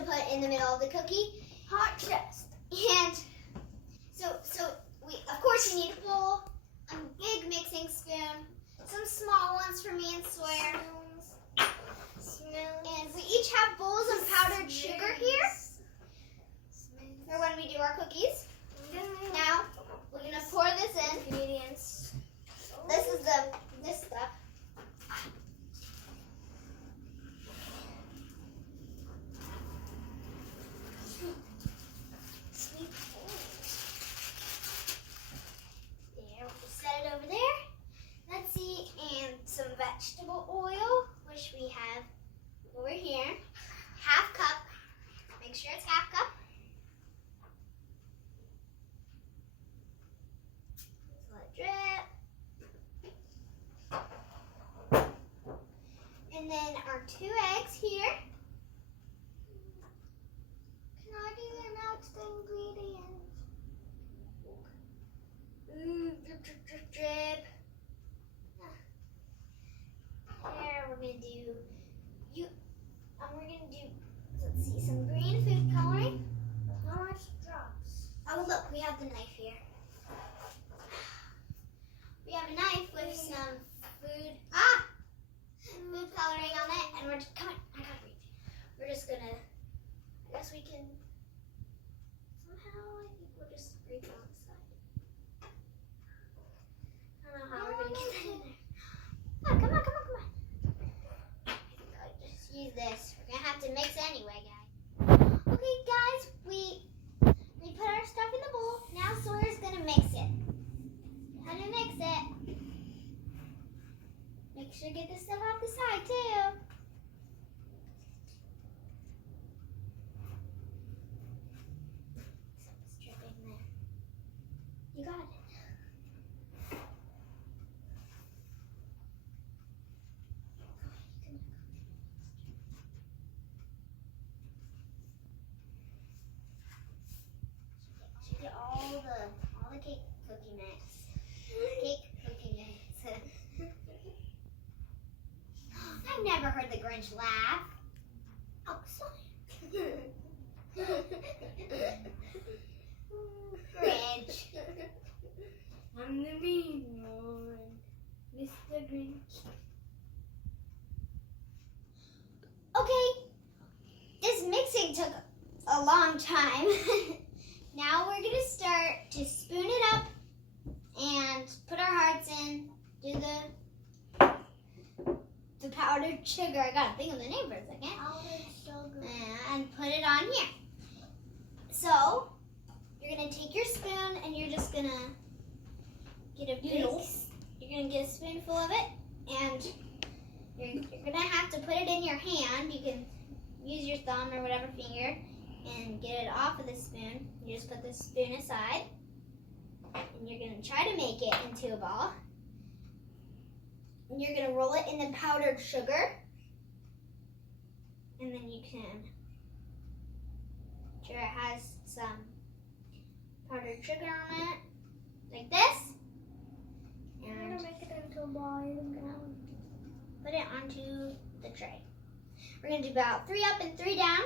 to put in the middle of the cookie. Hot chest. And so we of course we need a bowl, a big mixing spoon, some small ones for me and Sawyer. And we each have bowls of powdered sugar here for when we do our cookies. Now we're gonna pour this in. Ingredients. This is this stuff. There, we'll just set it over there. Let's see, and some vegetable oil, which we have over here. Half cup. Make sure it's half cup. Just let it drip. And then our 2 eggs here. Can I do the next ingredient? Ooh, drip, drip, drip, drip. Here we're gonna do we're gonna do, let's see, some green food coloring. How much drops? Oh look, we have the knife here. We have a knife with some food coloring on it, and we're just, come on, I gotta reach. We're just gonna, I guess we can, somehow, I think we'll just scrape it on the side. I don't know how we're gonna get that in there. Oh, come on. I'll just use this. We're gonna have to mix anyway, guys. Okay, guys, we put our stuff in the bowl. Now Sawyer's gonna mix it. How to mix it? Make sure to get this stuff off the side too. Something's dripping there. You got it. Get all the cake cookie mix. Cake cookie mix. I've never heard the Grinch laugh. Oh, sorry. Grinch. I'm the mean one, Mr. Grinch. Okay, this mixing took a long time. Now we're gonna start to spoon it up and put our hearts in, do the powdered sugar. I gotta think of the name for a second. Powdered sugar. And put it on here. So you're gonna take your spoon and you're just gonna get you're gonna get a spoonful of it, and you're gonna have to put it in your hand. You can use your thumb or whatever finger and get it off of the spoon. You just put the spoon aside, and you're gonna try to make it into a ball. And you're gonna roll it in the powdered sugar, and then you can sure it has some powdered sugar on it, like this. I'm And gonna make it into a ball. I'm gonna put it onto the tray. We're gonna do about 3 up and 3 down.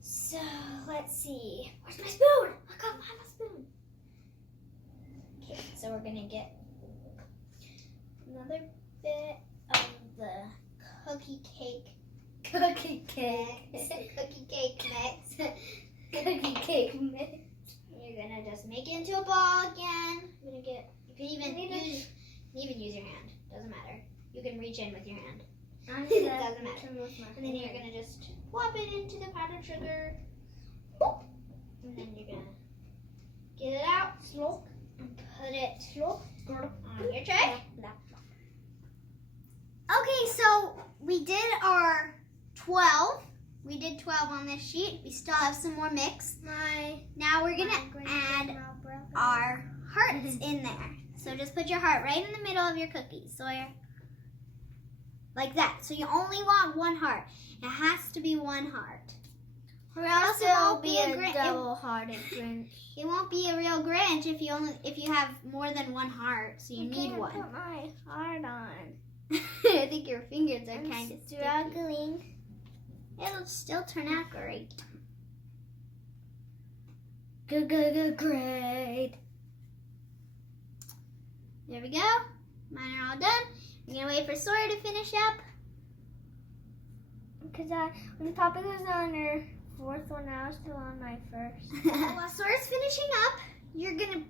So let's see. Where's my spoon? I can't find my spoon. Okay, so we're gonna get another bit of the cookie cake mix. Cookie cake mix. You're gonna just make it into a ball again. You're gonna get. You can even use your hand. Doesn't matter. You can reach in with your hand. It doesn't matter. And then you're gonna just plop it into the powdered sugar. And then you're gonna get it out and put it on your tray. Okay, so we did our 12. We did 12 on this sheet. We still have some more mix. Now we're gonna add our hearts in there. So just put your heart right in the middle of your cookies, Sawyer. Like that. So you only want one heart. It has to be one heart. Or else it won't be a double-hearted Grinch. It won't be a real Grinch if you have more than one heart. So you need one. Put my heart on. I think your fingers are I'm kind of struggling. It'll still turn out great. Great. There we go. Mine are all done. We're gonna wait for Sawyer to finish up. Because when Papa was on her fourth one, I was still on my first. While Sawyer's finishing up, you're gonna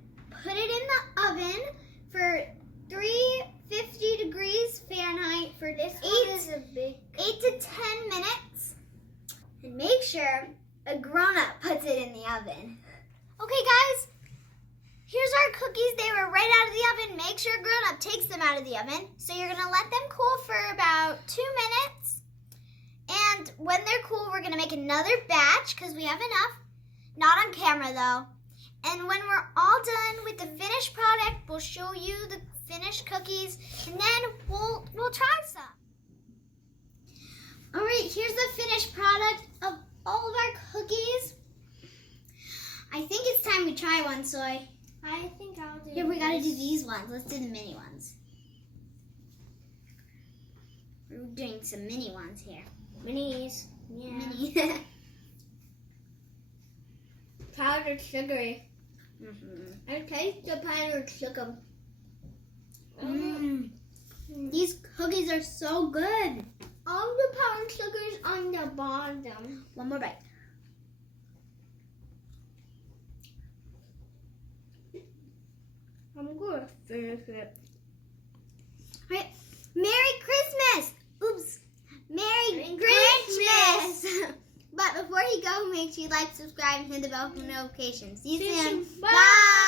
put it in the oven for 350 degrees Fahrenheit for This 8 to 10 minutes. And make sure a grown-up puts it in the oven. Okay, guys, here's our cookies. They were right out of the oven. Make sure a grown-up takes them out of the oven. So you're gonna let them cool for about 2 minutes. And when they're cool, we're gonna make another batch because we have enough. Not on camera though. And when we're all done with the finished product, we'll show you the finished cookies, and then we'll try some. All right, here's the finished product of all of our cookies. I think it's time we try one, Soy. I think I'll do Here, we gotta this. do these ones. Let's do the mini ones. We're doing some mini ones here. Minis. Yeah. Mini. Powdered sugary. Mm-hmm. I taste the powdered sugar. These cookies are so good. All the powdered sugars on the bottom. One more bite. I'm gonna finish it. All right. Merry Christmas! Oops. Merry Grinchmas! Grinchmas! But before you go, make sure you like, subscribe, and hit the bell for notifications. See you soon. Bye. Bye.